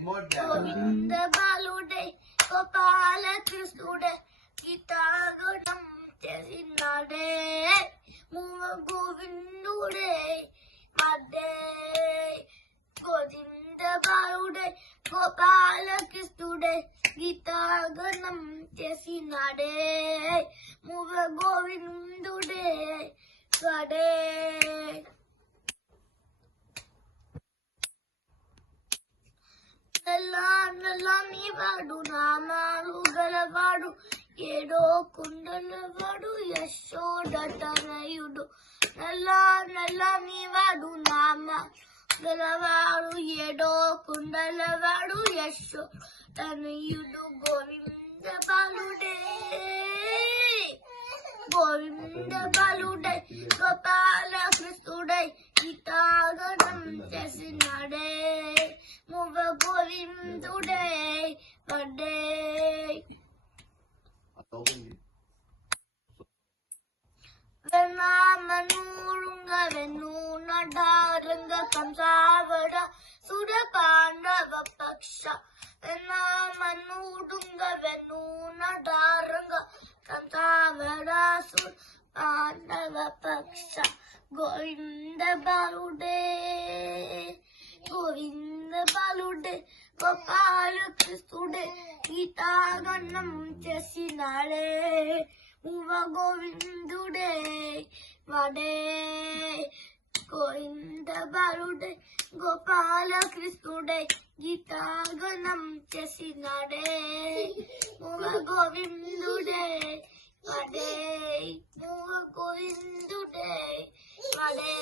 గోవింద బాలుడే గోపాల కృష్ణుడే గీతాగణం చేసినాడే మూవ గోవిందుడే అదే గోవింద బాలుడే గోపాల కృష్ణుడే గీతాగణం చేసినాడే మూవ గోవిందుడే వాడే నల్లని వాడు నామాలు గలవాడు ఏడో కుండలవాడు యశోద తనయుడు నల్లని వాడు నామా గలవాడు ఏడో కుండలవాడు యశోద తనయుడు గోవింద బాలుడే గోవింద బాలుడే గోపాల కృష్ణుడై గీతాగణం చేసినాడే మూవ గోవిందుడే వడే వెన్నామనూరుంగ వెన్ను నడారంగ కంసావడ సుర పాండవ పక్ష వెన్నామనూరుంగ వెన్ను నడారంగ కంసావడ సుర పాండవ పక్ష గోవింద బాలుడే గోవింద బాలుడే గోపాల కృష్ణుడే గీతాగణం చేసినాడే మూవ గోవిందుడే వాడే గోవింద బాలుడే గోపాల కృష్ణుడే గీతాగణం చేసినాడే మూవ గోవిందుడే వాడే మూవ గోవిందుడే వాడే